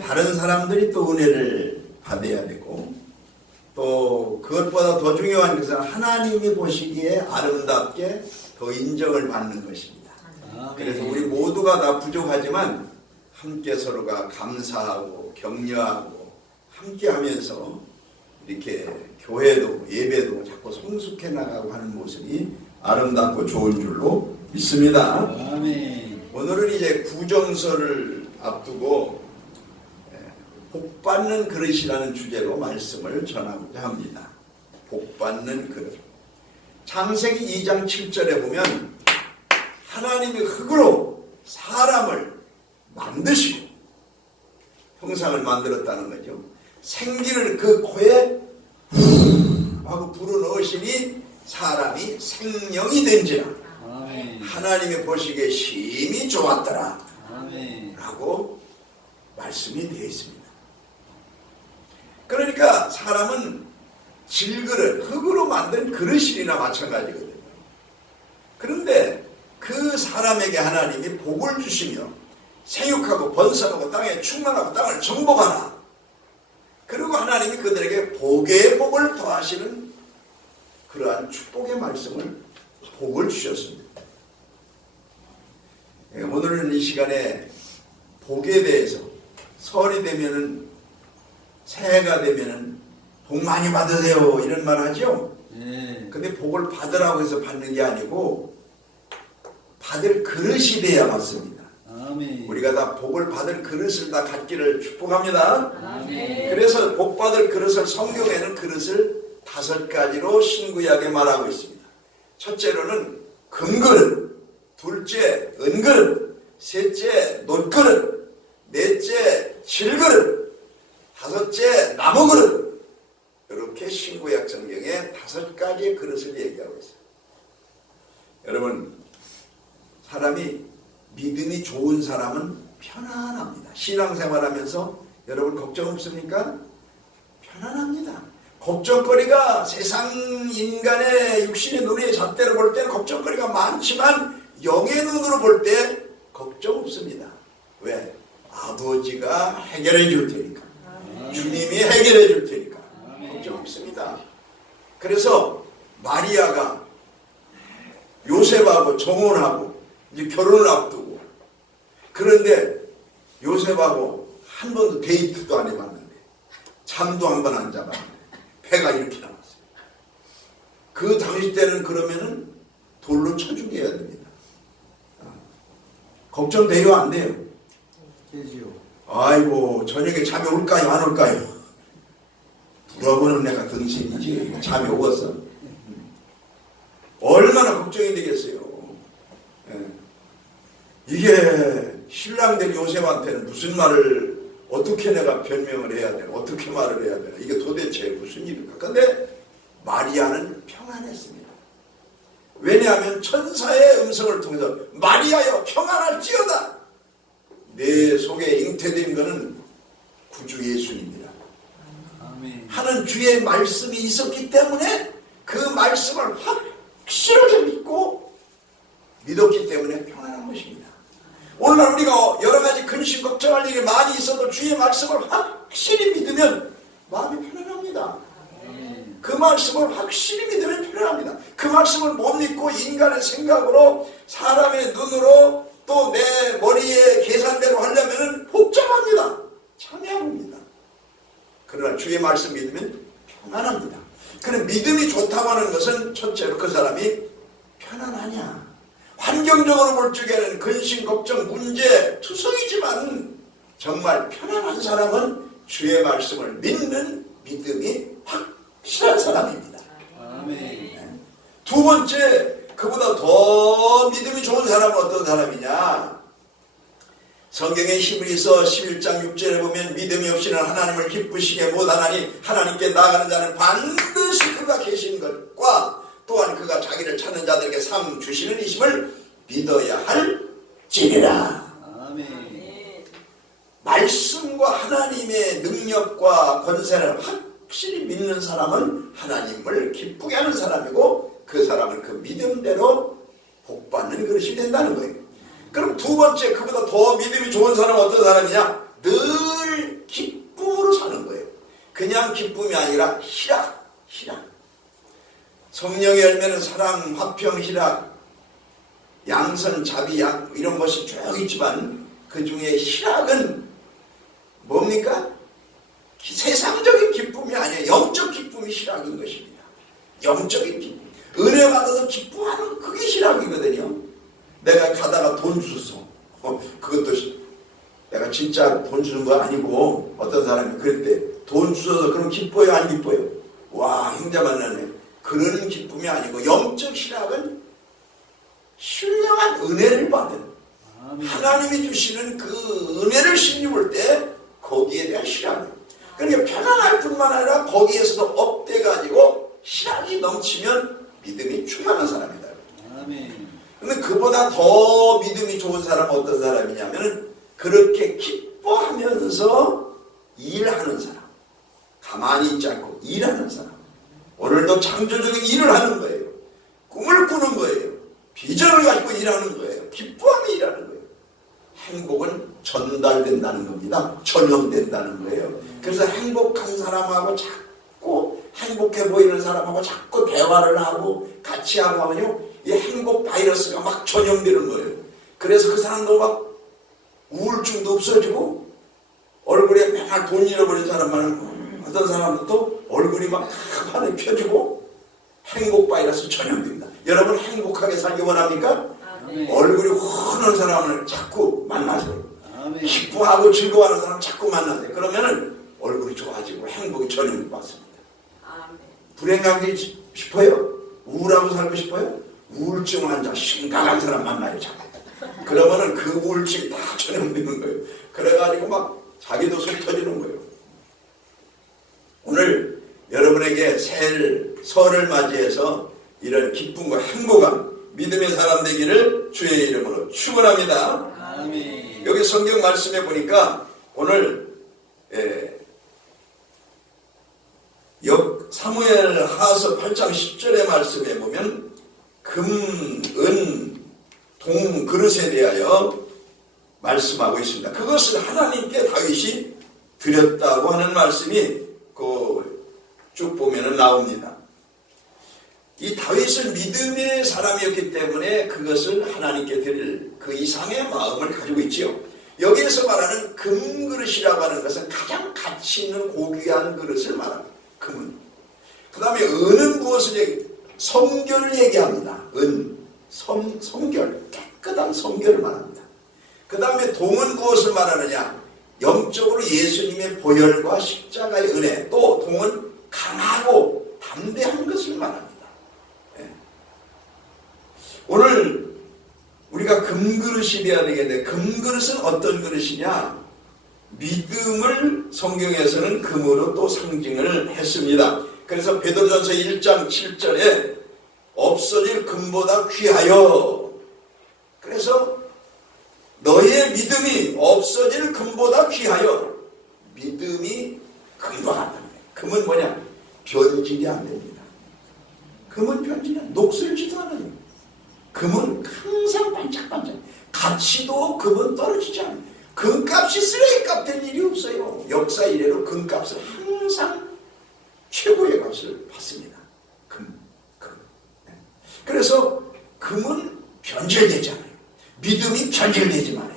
다른 사람들이 또 은혜를 받아야 되고, 또 그것보다 더 중요한 것은 하나님이 보시기에 아름답게 더 인정을 받는 것입니다. 그래서 우리 모두가 다 부족하지만 함께 서로가 감사하고 격려하고 함께 하면서 이렇게 교회도 예배도 자꾸 성숙해 나가고 하는 모습이 아름답고 좋은 줄로 믿습니다. 아멘. 오늘은 이제 구정설을 앞두고 복받는 그릇이라는 주제로 말씀을 전하고자 합니다. 복받는 그릇. 창세기 2장 7절에 보면 하나님이 흙으로 사람을 만드시고 형상을 만들었다는 거죠. 생기를 그 코에 하고 불어넣으시니 사람이 생명이 된지라. 아멘. 하나님이 보시기에 심히 좋았더라. 아멘. 라고 말씀이 되어 있습니다. 그러니까 사람은 질그릇, 흙으로 만든 그릇이나 마찬가지거든요. 그런데 그 사람에게 하나님이 복을 주시며 생육하고 번성하고 땅에 충만하고 땅을 정복하라. 그리고 하나님이 그들에게 복의 복을 더하시는 그러한 축복의 말씀을 복을 주셨습니다. 오늘은 이 시간에 복에 대해서 설이 되면은 새해가 되면은 복 많이 받으세요 이런 말 하죠. 근데 복을 받으라고 해서 받는 게 아니고 받을 그릇이 돼야 받습니다. 아멘. 우리가 다 복을 받을 그릇을 다 갖기를 축복합니다. 아멘. 그래서 복 받을 그릇을 성경에는 그릇을 5가지로 신구약에 말하고 있습니다. 첫째로는 금그릇, 둘째 은그릇, 셋째 놋그릇, 넷째 질그릇, 다섯째 나무그릇. 이렇게 신구약 성경에 5가지의 그릇을 얘기하고 있어요. 여러분, 사람이 믿음이 좋은 사람은 편안합니다. 신앙생활하면서 여러분 걱정 없습니까? 편안합니다. 걱정거리가 세상 인간의 육신의 눈에 잣대로 볼 때는 걱정거리가 많지만 영의 눈으로 볼 때 걱정 없습니다. 왜? 아버지가 해결해 줄 테니까. 주님이 해결해 줄 테니까. 걱정 없습니다. 그래서 마리아가 요셉하고 정혼하고 이제 결혼을 앞두고, 그런데 요셉하고 한 번도 데이트도 안 해봤는데 잠도 한 번 안 잡았는데 배가 이렇게 나왔어요. 그 당시 때는 그러면은 돌로 쳐 죽여야 됩니다. 걱정돼요 안 돼요? 되지요. 아이고 저녁에 잠이 올까요 안 올까요? 물어보는 내가 등신이지 잠이 오겠어. 얼마나 걱정이 되겠어요. 이게 신랑된 요셉한테는 무슨 말을 어떻게 내가 변명을 해야 되나, 어떻게 말을 해야 되나, 이게 도대체 무슨 일일까? 근데 마리아는 평안했습니다. 왜냐하면 천사의 음성을 통해서 마리아여 평안할지어다, 내 속에 잉태된 것은 구주 예수님이라 아멘. 하는 주의 말씀이 있었기 때문에 그 말씀을 확실하게 믿고 믿었기 때문에 평안한 것입니다. 오늘날 우리가 여러가지 근심 걱정할 일이 많이 있어도 주의 말씀을 확실히 믿으면 마음이 편안합니다. 그 말씀을 확실히 믿으면 편안합니다. 그 말씀을 못 믿고 인간의 생각으로 사람의 눈으로 또 내 머리에 계산대로 하려면 복잡합니다. 참여합니다. 그러나 주의 말씀 믿으면 편안합니다. 그럼 믿음이 좋다고 하는 것은 첫째로 그 사람이 편안하냐, 환경적으로 볼 적에는 근심, 걱정, 문제, 투성이지만 정말 편안한 사람은 주의 말씀을 믿는 믿음이 확실한 사람입니다. 아멘. 두 번째, 그보다 더 믿음이 좋은 사람은 어떤 사람이냐? 성경의 히브리서 11장 6절에 보면 믿음이 없이는 하나님을 기쁘시게 못하나니 하나님께 나아가는 자는 반드시 그가 계신 것과 또한 그가 자기를 찾는 자들에게 상 주시는 이심을 믿어야 할지니라. 아멘. 말씀과 하나님의 능력과 권세를 확실히 믿는 사람은 하나님을 기쁘게 하는 사람이고, 그 사람은 그 믿음대로 복받는 그릇이 된다는 거예요. 그럼 두 번째, 그보다 더 믿음이 좋은 사람은 어떤 사람이냐? 늘 그냥 기쁨이 아니라 희락. 성령의 열매는 사랑, 화평, 희락, 양선, 자비, 이런 것이 쭉 있지만 그 중에 희락은 뭡니까? 세상적인 기쁨이 아니에요. 영적 기쁨이 희락인 것입니다. 영적인 기쁨. 은혜 받아서 기뻐하는 그게 희락이거든요. 내가 가다가 돈 줬어. 그것도 내가 진짜 돈 주는 거 아니고 어떤 사람이 그랬대. 돈 주셔서 그럼 기뻐요, 안 기뻐요? 와, 형제 만나네. 그런 기쁨이 아니고 영적 희락은 신령한 은혜를 받은 하나님이 주시는 그 은혜를 신입을 때 거기에 대한 희락을. 그러니까 편안할 뿐만 아니라 거기에서도 업돼가지고 희락이 넘치면 믿음이 충만한 사람이다. 근데 그보다 더 믿음이 좋은 사람은 어떤 사람이냐면 그렇게 기뻐하면서 일하는 사람. 가만히 있지 않고 일하는 사람. 오늘도 창조적인 일을 하는 거예요. 꿈을 꾸는 거예요. 비전을 가지고 일하는 거예요. 기뻐하며 일하는 거예요. 행복은 전달된다는 겁니다. 전염된다는 거예요. 그래서 행복한 사람하고 자꾸 행복해 보이는 사람하고 자꾸 대화를 하고 같이 하고 하면요, 이 행복 바이러스가 막 전염되는 거예요. 그래서 그 사람도 막 우울증도 없어지고 얼굴에 맨날 돈 잃어버린 사람만 어떤 사람도 얼굴이 막 가만히 펴지고 행복 바이러스 전염됩니다. 여러분 행복하게 살기 원합니까? 아멘. 얼굴이 환한 사람을 자꾸 만나세요. 아멘. 기뻐하고 즐거워하는 사람 자꾸 만나세요. 그러면은 얼굴이 좋아지고 행복이 전염받습니다. 불행하기 싶어요? 우울하고 살고 싶어요? 우울증 환자 심각한 사람 만나요. 자꾸. 그러면은 그 우울증이 다 전염되는 거예요. 그래가지고 막 자기도 속 터지는 거예요. 오늘 여러분에게 설을 맞이해서 이런 기쁨과 행복한 믿음의 사람 되기를 주의 이름으로 축원합니다. 아멘. 여기 성경 말씀에 보니까 오늘 사무엘 하서 8장 10절의 말씀에 보면 금, 은, 동 그릇에 대하여 말씀하고 있습니다. 그것을 하나님께 다윗이 드렸다고 하는 말씀이 쭉 보면은 나옵니다. 이 다윗은 믿음의 사람이었기 때문에 그것을 하나님께 드릴 그 이상의 마음을 가지고 있지요. 여기에서 말하는 금그릇이라고 하는 것은 가장 가치 있는 고귀한 그릇을 말합니다. 금은. 그 다음에 은은 무엇을 성결을 얘기합니다. 성결, 깨끗한 성결을 말합니다. 그 다음에 동은 무엇을 말하느냐? 영적으로 예수님의 보혈과 십자가의 은혜, 또 동은 강하고 담대한 것을 말합니다. 오늘 우리가 금그릇이 되어야 되겠는데 금그릇은 어떤 그릇이냐? 믿음을 성경에서는 금으로 또 상징을 했습니다. 그래서 베드로전서 1장 7절에 없어질 금보다 귀하여, 그래서 너의 믿음이 없어질 금보다 귀하여, 믿음이 금과 같다. 금은 뭐냐? 변질이 안 됩니다. 금은 변질이 안, 녹슬지도 않아요. 금은 항상 반짝반짝. 가치도 금은 떨어지지 않아요. 금값이 쓰레기값 될 일이 없어요. 역사 이래로 금값은 항상 최고의 값을 받습니다. 금. 그래서 금은 변질되지 않아요. 믿음이 변질되지 말아요.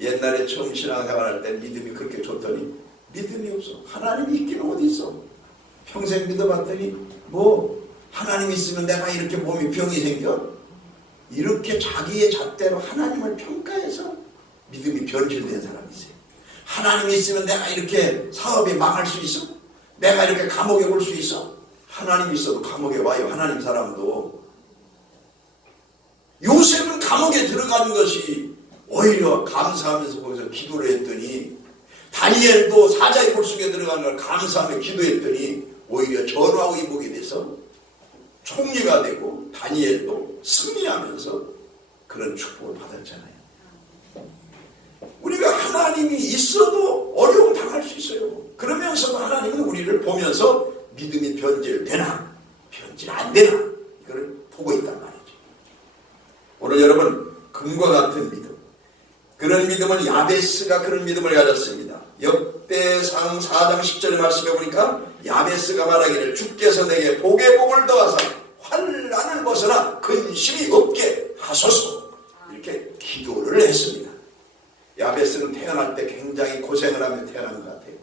옛날에 처음 신앙생활할 때 믿음이 그렇게 좋더니 믿음이 없어. 하나님이 있기는 어디 있어? 평생 믿어봤더니 하나님 있으면 내가 이렇게 몸이 병이 생겨? 이렇게 자기의 잣대로 하나님을 평가해서 믿음이 변질된 사람이 있어요. 하나님이 있으면 내가 이렇게 사업이 망할 수 있어? 내가 이렇게 감옥에 올 수 있어? 하나님이 있어도 감옥에 와요. 하나님 사람도. 요셉은 감옥에 들어가는 것이 오히려 감사하면서 거기서 기도를 했더니, 다니엘도 사자의 굴 속에 들어가는 걸 감사하며 기도했더니 오히려 전화하고 이복이 돼서 총리가 되고 다니엘도 승리하면서 그런 축복을 받았잖아요. 우리가 하나님이 있어도 어려움 당할 수 있어요. 그러면서도 하나님은 우리를 보면서 믿음이 변질되나 변질 안 되나 이걸 보고 있단 말이죠. 오늘 여러분 금과 같은 믿음, 그런 믿음을 야베스가 그런 믿음을 가졌습니다. 역대상 사무엘상 4장 10절의 말씀에 보니까 야베스가 말하기를 주께서 내게 복에 복을 더하사 환난을 벗어나 근심이 없게 하소서 이렇게 기도를 했습니다. 야베스는 태어날 때 굉장히 고생을 하며 태어난 것 같아요.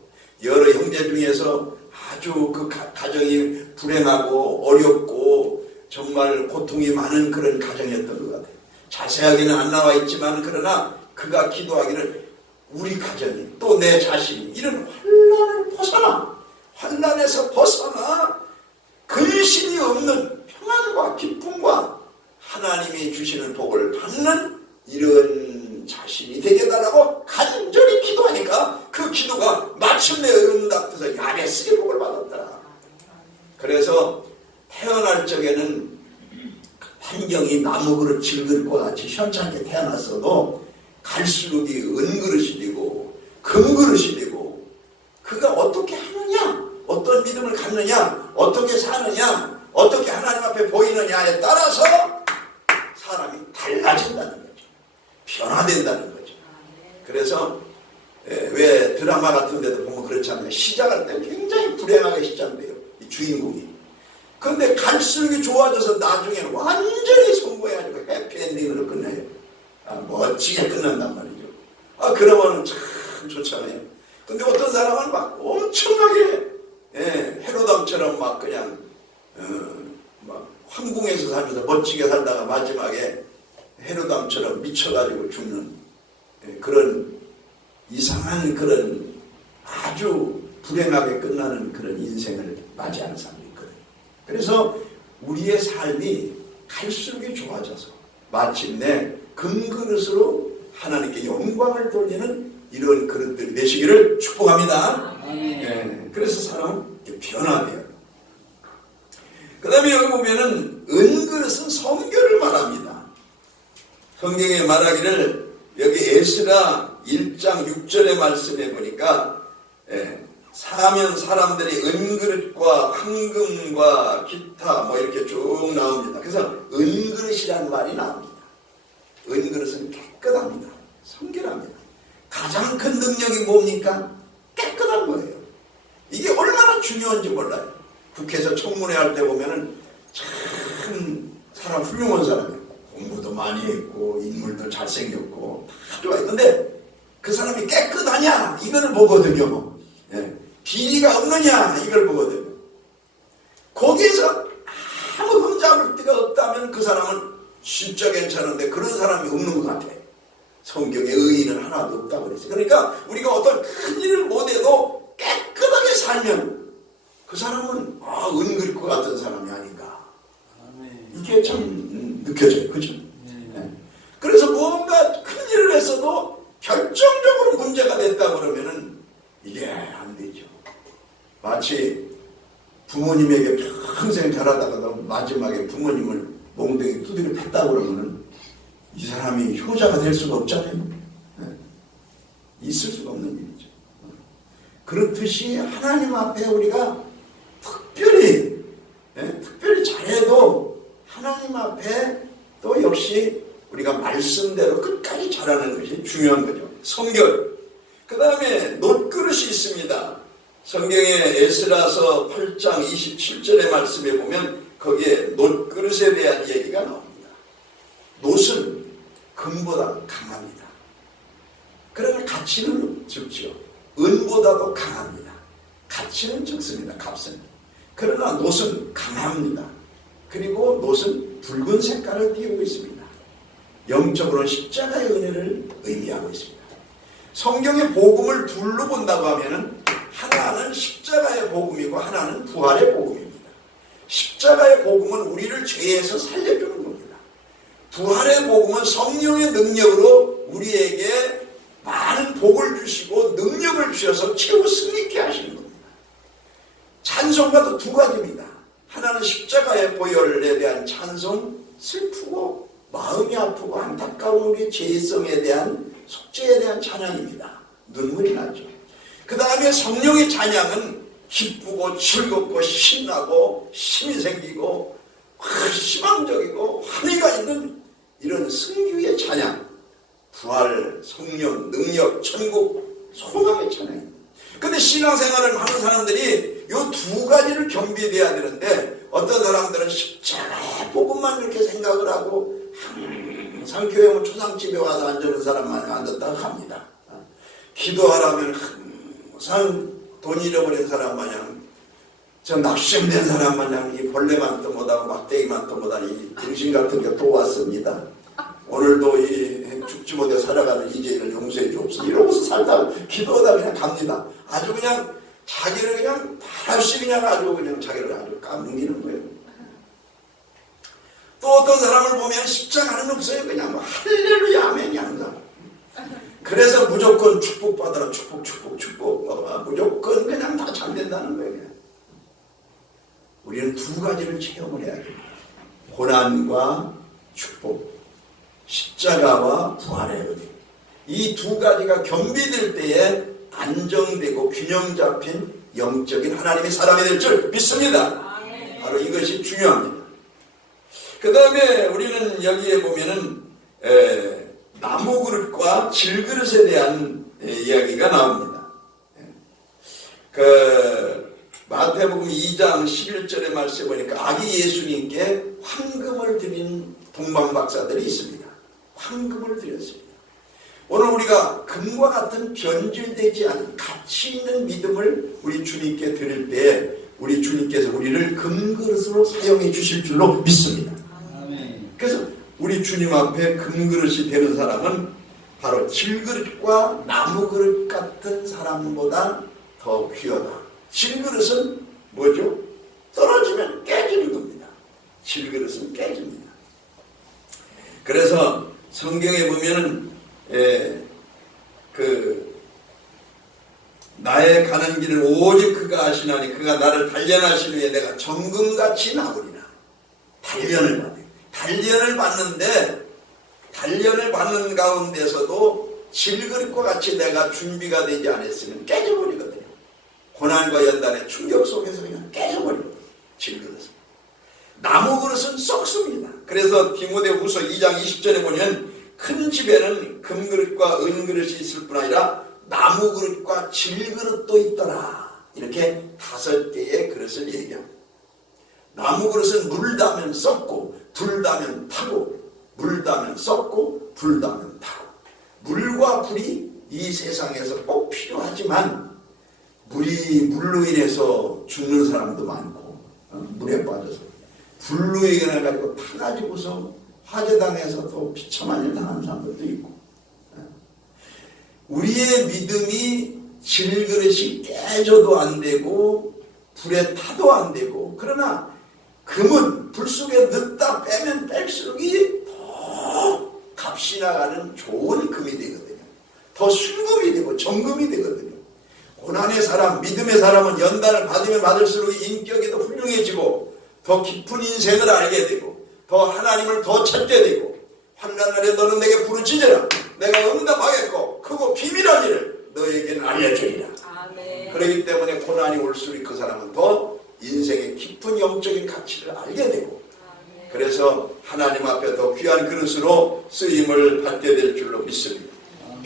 여러 형제 중에서 아주 그 가정이 불행하고 어렵고 정말 고통이 많은 그런 가정이었던 것 같아요. 자세하게는 안 나와 있지만 그러나 그가 기도하기를 우리 가정이 또 내 자신이 이런 환난에서 벗어나 근심이 없는 평안과 기쁨과 하나님이 주시는 복을 받는 이런 자신이 되게 달라고 간절히 기도하니까 그 기도가 마침내 응답돼서 야베스의 복을 받았더라. 그래서 태어날 적에는 환경이 나무 그릇 질그릇과 같이 현찮게 태어났어도 갈수록이 은그릇이 되고 금그릇이 되고 그가 어떻게 하느냐, 어떤 믿음을 갖느냐, 어떻게 사느냐, 어떻게 하나님 앞에 보이느냐에 따라서 사람이 달라진다는 거죠. 변화된다는 거죠. 그래서 왜 드라마 같은 데도 보면 그렇잖아요. 시작할 때 굉장히 불행하게 시작돼요. 이 주인공이. 그런데 갈수록 좋아져서 나중에는 완전히 성공해가지고 해피엔딩으로 끝내요. 멋지게 끝난단 말이죠. 그러면 참 좋잖아요. 근데 어떤 사람은 막 엄청나게 헤로담처럼 막 그냥 막 황궁에서 살면서 멋지게 살다가 마지막에 헤로담처럼 미쳐가지고 죽는 그런 이상한 그런 아주 불행하게 끝나는 그런 인생을 맞이하는 사람이 있거든요. 그래서 우리의 삶이 갈수록 좋아져서 마침내 금그릇으로 하나님께 영광을 돌리는 이런 그릇들이 되시기를 축복합니다. 그래서 사람은 변화돼요. 그 다음에 여기 보면은 은그릇은 성결을 말합니다. 성경에 말하기를 여기 에스라 1장 6절의 말씀에 보니까 사면 사람들이 은그릇과 황금과 기타 뭐 이렇게 쭉 나옵니다. 그래서 은그릇이라는 말이 나옵니다. 은그릇은 깨끗합니다. 성결합니다. 가장 큰 능력이 뭡니까? 깨끗한 거예요. 이게 얼마나 중요한지 몰라요. 국회에서 청문회 할 때 보면은 참 사람 훌륭한 사람이에요. 공부도 많이 했고 인물도 잘생겼고 다 좋아요. 근데 그 사람이 깨끗하냐 이걸 보거든요. 비리가 없느냐 이걸 보거든요. 거기에서 아무 흠잡을 데가 없다면 그 사람은 진짜 괜찮은데 그런 사람이 없는 것 같아. 성경에 의인은 하나도 없다고 그랬어요. 그러니까 우리가 어떤 큰 일을 못해도 깨끗하게 살면 그 사람은 은그릇 것 같은 사람이 아닌가. 이게 참 느껴져요. 그죠? 그래서 뭔가 큰 일을 했어도 결정적으로 문제가 됐다 그러면은 이게 안 되죠. 마치 부모님에게 평생 잘하다가 마지막에 부모님을 몽둥이 두드려 팼다 그러면은 이 사람이 효자가 될 수가 없잖아요. 있을 수가 없는 일이죠. 그렇듯이 하나님 앞에 우리가 특별히 잘해도 하나님 앞에 또 역시 우리가 말씀대로 끝까지 잘하는 것이 중요한 거죠. 성결. 그 다음에 놋그릇이 있습니다. 성경의 에스라서 8장 27절의 말씀에 보면 거기에 놋그릇에 대한 얘기가 나옵니다. 놋은 금보다 강합니다. 그러나 가치는 적죠. 은보다도 강합니다. 가치는 적습니다. 값은. 그러나 놋은 강합니다. 그리고 놋은 붉은 색깔을 띠고 있습니다. 영적으로는 십자가의 은혜를 의미하고 있습니다. 성경의 복음을 둘로 본다고 하면은 하나는 십자가의 복음이고 하나는 부활의 복음입니다. 십자가의 복음은 우리를 죄에서 살려주는 겁니다. 부활의 복음은 성령의 능력으로 우리에게 많은 복을 주시고 능력을 주셔서 최후 승리케 하시는 겁니다. 찬송가도 두 가지입니다. 하나는 십자가의 보혈에 대한 찬송, 슬프고 마음이 아프고 안타까운 우리 죄성에 대한 속죄에 대한 찬양입니다. 눈물이 나죠. 그 다음에 성령의 찬양은 기쁘고 즐겁고 신나고 힘이 생기고 희망적이고 환희가 있는 이런 승리의 찬양, 부활, 성령, 능력, 천국, 소망의 찬양입니다. 그런데 신앙생활을 하는 사람들이 요 두 가지를 겸비돼야 되는데 어떤 사람들은 십자가의 복음만 이렇게 생각을 하고 항상 교회 오면 초상집에 와서 앉는 사람만 앉았다고 합니다. 기도하라면 항상 돈 잃어버린 사람 마냥 저 낙심된 사람 마냥 이 벌레만도 못하고 막대기만도 못하니 이 등신 같은 게 또 왔습니다. 오늘도 이 죽지 못해 살아가는 이재인을 용서해 주옵소서 이러고서 살다가 기도하다 그냥 갑니다. 아주 그냥 자기를 그냥 다시 그냥 아주 그냥 자기를 아주 까뭉기는 거예요. 또 어떤 사람을 보면 십자가는 없어요. 그냥 뭐 할렐루야 아멘이 항상. 그래서 무조건 축복받아라 축복 무조건 그냥 다 잘 된다는 거예요. 우리는 두 가지를 체험을 해야 됩니다. 고난과 축복, 십자가와 부활의 은혜. 이 두 가지가 겸비될 때에 안정되고 균형 잡힌 영적인 하나님의 사람이 될 줄 믿습니다. 바로 이것이 중요합니다. 그 다음에 우리는 여기에 보면은 나무 그릇과 질그릇에 대한 이야기가 나옵니다. 마태복음 2장 11절의 말씀에 보니까 아기 예수님께 황금을 드린 동방박사들이 있습니다. 황금을 드렸습니다. 오늘 우리가 금과 같은 변질되지 않은 가치 있는 믿음을 우리 주님께 드릴 때 우리 주님께서 우리를 금그릇으로 사용해 주실 줄로 믿습니다. 그래서 우리 주님 앞에 금그릇이 되는 사람은 바로 질그릇과 나무그릇 같은 사람보다 더 귀하다. 질그릇은 뭐죠? 떨어지면 깨지는 겁니다. 질그릇은 깨집니다. 그래서 성경에 보면은 나의 가는 길을 오직 그가 아시나니 그가 나를 단련하시는 후에 내가 정금같이 나오리라. 단련을 받는데 단련을 받는 가운데서도 질그릇과 같이 내가 준비가 되지 않았으면 깨져버리거든요. 고난과 연단의 충격 속에서 그냥 깨져버리거든요. 질그릇은. 나무 그릇은 썩습니다. 그래서 디모데후서 2장 20절에 보면 큰 집에는 금그릇과 은그릇이 있을 뿐 아니라 나무 그릇과 질그릇도 있더라. 이렇게 5개의 그릇을 얘기합니다. 나무 그릇은 물다면 썩고 불다면 타고 물다면 썩고 불다면 타고 물과 불이 이 세상에서 꼭 필요하지만 물로 인해서 죽는 사람도 많고 물에 빠져서 불로 인해가지고 타가지고서 화재당해서 또 비참한 일 당하는 사람들도 있고 우리의 믿음이 질그릇이 깨져도 안 되고 불에 타도 안 되고 그러나 금은 불 속에 넣다 빼면 뺄수록이 더 값이 나가는 좋은 금이 되거든요. 더 순금이 되고 정금이 되거든요. 고난의 사람, 믿음의 사람은 연단을 받으면 받을수록 인격이 더 훌륭해지고 더 깊은 인생을 알게 되고 더 하나님을 더 찾게 되고 환난날에 너는 내게 부르짖으라 내가 응답하겠고 크고 비밀한 일을 너에게는 알려주리라. 아멘. 그렇기 때문에 고난이 올수록 그 사람은 더 인생의 깊은 영적인 가치를 알게 되고 아멘. 그래서 하나님 앞에 더 귀한 그릇으로 쓰임을 받게 될 줄로 믿습니다. 아멘.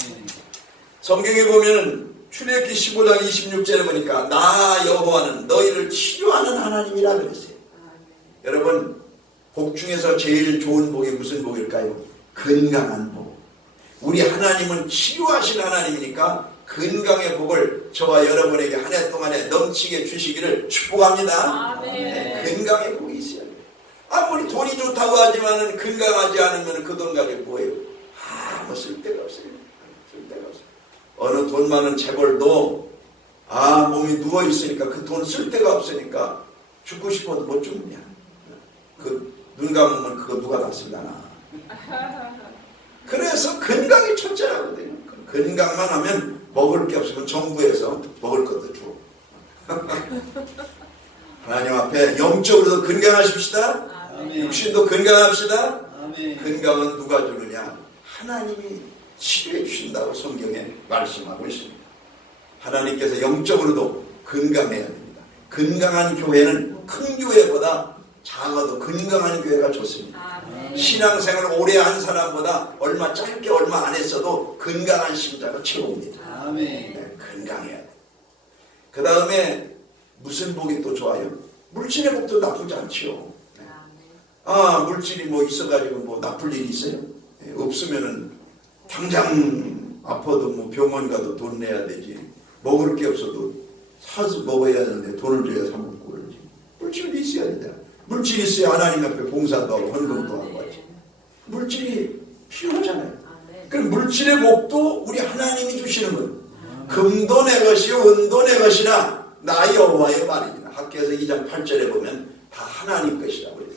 성경에 보면은 출애굽기 15장 26절에 보니까 나 여호와는 너희를 치료하는 하나님이라 그랬어요. 여러분 복 중에서 제일 좋은 복이 무슨 복일까요? 건강한 복. 우리 하나님은 치료하신 하나님이니까 건강의 복을 저와 여러분에게 한 해 동안에 넘치게 주시기를 축복합니다. 네, 건강의 복이 있어야 돼요. 아무리 돈이 좋다고 하지만은 건강하지 않으면 그 돈 가지고 뭐예요? 아무 쓸데가 없어요. 쓸데가 없어요. 어느 돈 많은 재벌도 몸이 누워있으니까 그 돈 쓸데가 없으니까 죽고 싶어도 못 죽느냐. 눈 감으면 그거 누가 다 쓰려나. 그래서 건강이 첫째라거든요. 건강만 하면 먹을 게 없으면 정부에서 먹을 것도 줘. 하나님 앞에 영적으로도 건강하십시다. 아멘. 육신도 건강합시다. 아멘. 건강은 누가 주느냐? 하나님이 치료해 주신다고 성경에 말씀하고 있습니다. 하나님께서 영적으로도 건강해야 됩니다. 건강한 교회는 큰 교회보다 작아도 건강한 교회가 좋습니다. 아멘. 신앙생활을 오래 한 사람보다 얼마 짧게 얼마 안 했어도 건강한 신자가 최고입니다. 아멘. 네, 건강해야 돼. 그 다음에 무슨 복이 또 좋아요? 물질의 복도 나쁘지 않지요. 아, 물질이 뭐 있어가지고 뭐 나쁠 일이 있어요? 없으면은 당장 아파도 뭐 병원 가도 돈 내야 되지. 먹을 게 없어도 사서 먹어야 하는데 돈을 줘야 사 먹고 그러지. 물질이 있어야 된다. 물질이 있어야 하나님 앞에 봉사도 하고 헌금도 하고 하지. 물질이 필요하잖아요. 그럼 물질의 복도 우리 하나님이 주시는 거예요. 금도 내 것이요 은도 내 것이나 나 여호와의 말이니라. 학교에서 2장 8절에 보면 다 하나님 것이라고 그래요.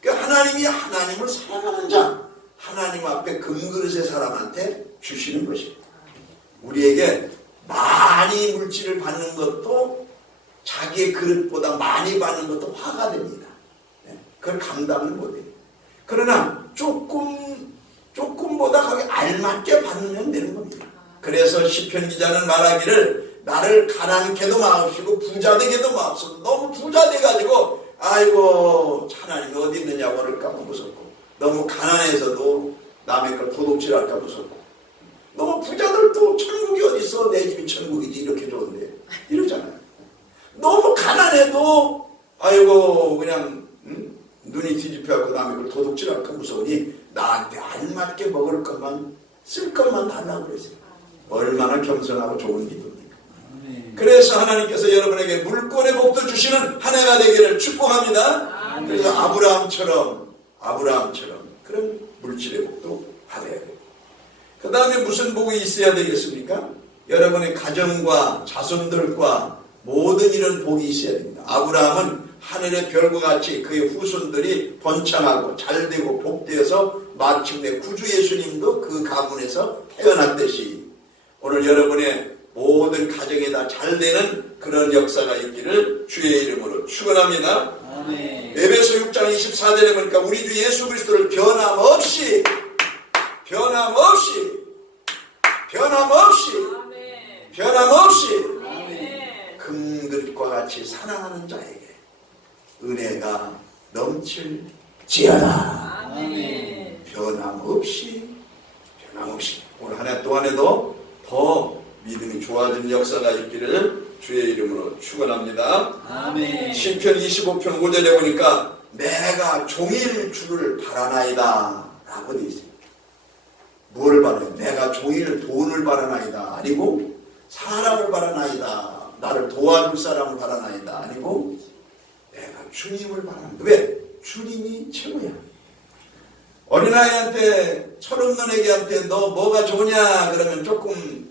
그러니까 하나님이 하나님을 사랑하는 자, 하나님 앞에 금그릇의 사람한테 주시는 것입니다. 우리에게 많이 물질을 받는 것도 자기의 그릇보다 많이 받는 것도 화가 됩니다. 그걸 감당을 못해요. 그러나 조금보다 거기 알맞게 받으면 되는 겁니다. 그래서 시편 기자는 말하기를 나를 가난케도 마옵시고 부자 되게도 마옵소서. 너무 부자 돼가지고 아이고 하나님이 어디 있느냐고 그럴까 무섭고, 너무 가난해서도 남의 걸 도둑질할까 무섭고, 너무 부자들도 천국이 어디 있어, 내 집이 천국이지 이렇게 좋은데 이러잖아요. 너무 가난해도 아이고 그냥 눈이 뒤집혀갖고 남의 걸 도둑질할까 무서우니 나한테 알맞게 먹을 것만 쓸 것만 달라고 그랬어요. 얼마나 겸손하고 좋은 기도입니까? 그래서 하나님께서 여러분에게 물권의 복도 주시는 한 해가 되기를 축복합니다. 그래서 아브라함처럼 그런 물질의 복도 받아야 돼요. 그 다음에 무슨 복이 있어야 되겠습니까? 여러분의 가정과 자손들과 모든 이런 복이 있어야 됩니다. 아브라함은 하늘의 별과 같이 그의 후손들이 번창하고 잘되고 복되어서 마침내 구주 예수님도 그 가문에서 태어났듯이 오늘 여러분의 모든 가정에 다 잘되는 그런 역사가 있기를 주의 이름으로 축원합니다. 아멘. 에베소 6장 24절에 보니까 우리 주 예수 그리스도를 변함없이 금그릇과 같이 사랑하는 자에게 은혜가 넘칠지어다. 아멘. 변함없이 오늘 한 해 동안에도 더 믿음이 좋아지는 역사가 있기를 주의 이름으로 축원합니다. 아멘. 시편 25편 5절에 보니까 내가 종일 주를 바라나이다 라고 되어 있습니다. 뭘 바라요? 내가 종일 돈을 바라나이다 아니고 사람을 바라나이다, 나를 도와줄 사람을 바라나이다 아니고 내가 주님을 바라나이다. 왜? 주님이 최고야. 어린아이한테, 철없는 애기한테 너 뭐가 좋냐 그러면 조금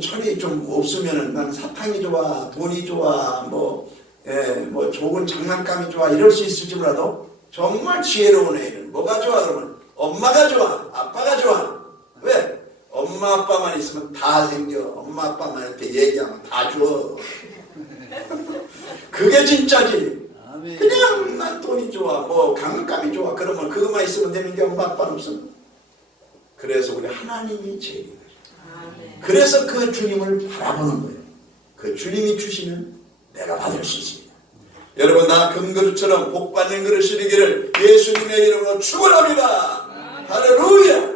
철이 좀 없으면은 난 사탕이 좋아, 돈이 좋아, 뭐 좋은 장난감이 좋아 이럴 수 있을지 몰라도 정말 지혜로운 애는 뭐가 좋아 그러면 엄마가 좋아, 아빠가 좋아. 왜? 엄마 아빠만 있으면 다 생겨. 엄마 아빠만한테 얘기하면 다 줘. 그게 진짜지. 아멘. 그냥 난 돈이 좋아, 뭐 장난감이 좋아 그러면 그것만 있으면 되는 게 엄마 아빠는 없으면. 그래서 우리 하나님이 제일 그래서 그 주님을 바라보는 거예요. 그 주님이 주시면 내가 받을 수 있습니다. 여러분 나 금그릇처럼 복받는 그릇이 되기를 예수님의 이름으로 축원합니다. 할렐루야.